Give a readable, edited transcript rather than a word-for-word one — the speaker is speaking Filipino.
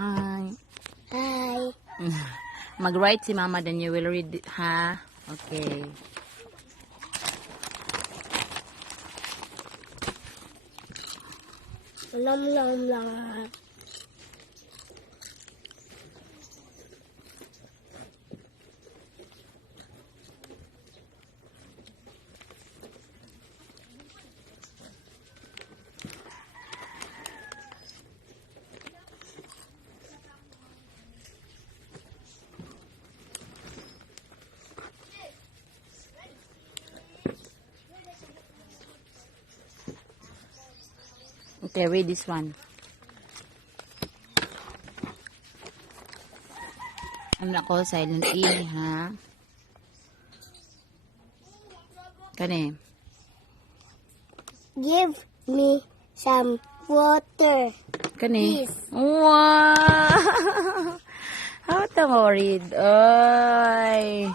Hi. Hi. Mag-write si Mama, then you will read it, ha? Okay. Lam lam lam. Okay, read this one. Anak ko, silent E, ha? Kani? Give me some water. Kani? Please. Wow! How to mo read? Oy!